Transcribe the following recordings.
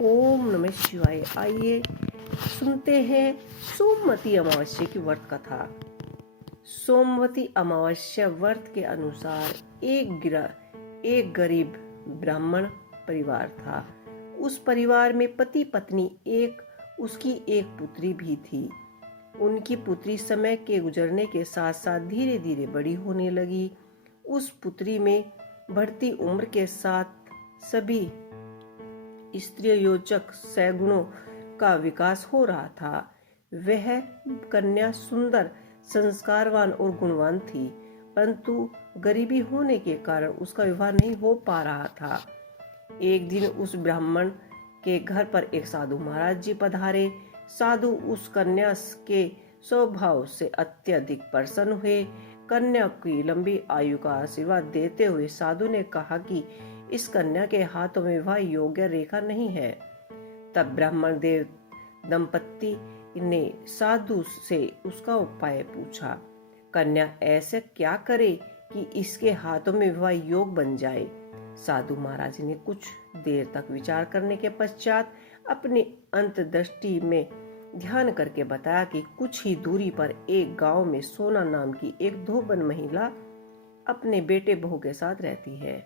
ओम नमः शिवाय। आइए सुनते हैं सोमवती अमावस्या की व्रत कथा। सोमवती अमावस्या व्रत के अनुसार एक गरीब ब्राह्मण परिवार था। उस परिवार में पति पत्नी उसकी एक पुत्री भी थी। उनकी पुत्री समय के गुजरने के साथ साथ धीरे धीरे बड़ी होने लगी। उस पुत्री में बढ़ती उम्र के साथ सभी स्त्रीयोजक सैगुणों का विकास हो रहा था। वह कन्या सुंदर, संस्कारवान और गुणवान थी, परंतु गरीबी होने के कारण उसका विवाह नहीं हो पा रहा था। एक दिन उस ब्राह्मण के घर पर एक साधु महाराज जी पधारे। साधु उस कन्या के स्वभाव से अत्यधिक प्रसन्न हुए। कन्या की लंबी आयु का आशीर्वाद देते हुए साधु ने कहा कि इस कन्या के हाथों में विवाह योग्य रेखा नहीं है। तब ब्राह्मण देव दंपत्ति ने साधु से उसका उपाय पूछा। कन्या ऐसे क्या करे कि इसके हाथों में विवाह योग बन जाए? साधु महाराज ने कुछ देर तक विचार करने के पश्चात अपनी अंतर्दृष्टि में ध्यान करके बताया कि कुछ ही दूरी पर एक गांव में सोना नाम की एक धोबन महिला अपने बेटे बहू के साथ रहती है,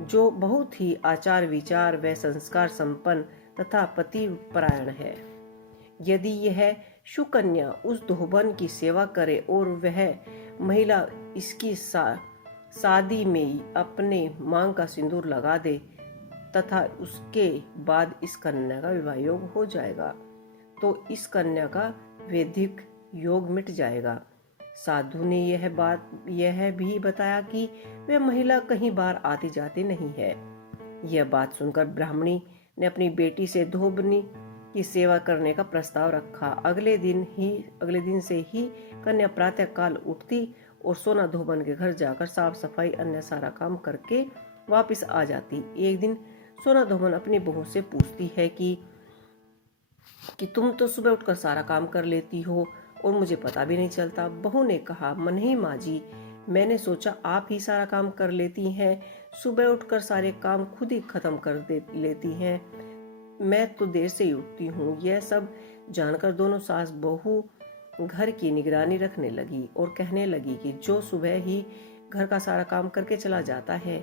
जो बहुत ही आचार विचार व संस्कार संपन्न तथा पतिपरायण है। यदि यह सुकन्या उस धोबन की सेवा करे और वह महिला इसकी शादी में अपने मांग का सिंदूर लगा दे तथा उसके बाद इस कन्या का विवाह योग हो जाएगा, तो इस कन्या का वैदिक योग मिट जाएगा। साधु ने यह भी बताया कि वह महिला कहीं बार आती जाती नहीं है। यह बात सुनकर ब्राह्मणी ने अपनी बेटी से धोबनी की सेवा करने का प्रस्ताव रखा। अगले दिन से ही कन्या प्रातः काल उठती और सोना धोबन के घर जाकर साफ सफाई अन्य सारा काम करके वापस आ जाती। एक दिन सोना धोबन अपनी बहू से पूछती है कि तुम तो सुबह उठकर सारा काम कर लेती हो और मुझे पता भी नहीं चलता। बहू ने कहा, नहीं माँ जी, मैंने सोचा आप ही सारा काम कर लेती हैं, सुबह उठकर सारे काम खुद ही खत्म कर लेती हैं, मैं तो देर से ही उठती हूँ। यह सब जानकर दोनों सास बहू घर की निगरानी रखने लगी और कहने लगी कि जो सुबह ही घर का सारा काम करके चला जाता है।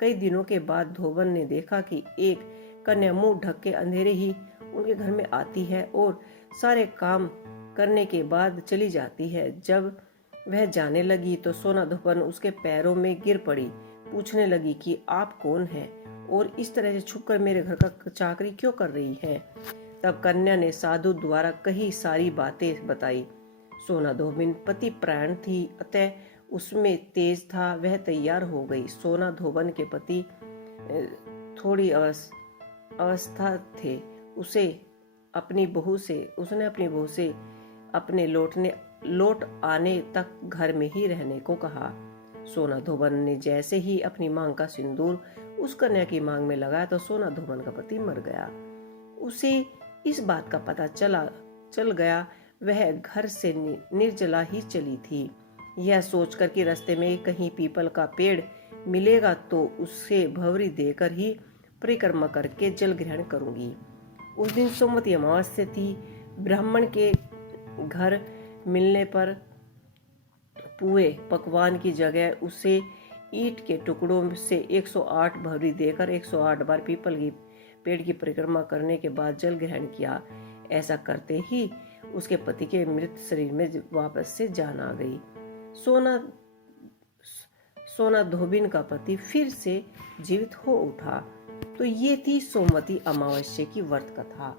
कई दिनों के बाद धोबन ने देखा कि एक कन्या मुंह ढक के अंधेरे ही उनके घर में आती है और सारे काम करने के बाद चली जाती है। जब वह जाने लगी तो सोना धोबन उसके पैरों में गिर पड़ी। पूछने लगी कि आप कौन हैं और इस तरह से छुपकर मेरे घर का चाकरी क्यों कर रही हैं? तब कन्या ने साधु द्वारा कही सारी बातें बताई। सोना धोबन पति प्राण थी, अतः उसमें तेज था। वह तैयार हो गई। सोना धोबन के पति थोड़ी अवस्था थे। उसने अपनी बहू से अपने लौट आने तक घर में ही रहने को कहा। सोना धोबन ने जैसे ही अपनी मांग का सिंदूर उस कन्या की मांग में लगाया तो सोना धोबन का पति मर गया। उसे इस बात का पता चल गया। वह घर से निर्जला ही चली थी। यह सोचकर कि रास्ते में कहीं पीपल का पेड़ मिलेगा तो उससे भंवरी देकर ही परिक्रमा करके जल ग्रहण करूंगी। उस दिन सोमवती अमावस्या थी। ब्राह्मण के घर मिलने पर पुए पकवान की जगह उसे ईंट के टुकड़ों से 108 भंवरी देकर 108 बार पीपल की पेड़ की परिक्रमा करने के बाद जल ग्रहण किया। ऐसा करते ही उसके पति के मृत शरीर में वापस से जान आ गई। सोना धोबिन का पति फिर से जीवित हो उठा। तो ये थी सोमवती अमावस्या की व्रत कथा।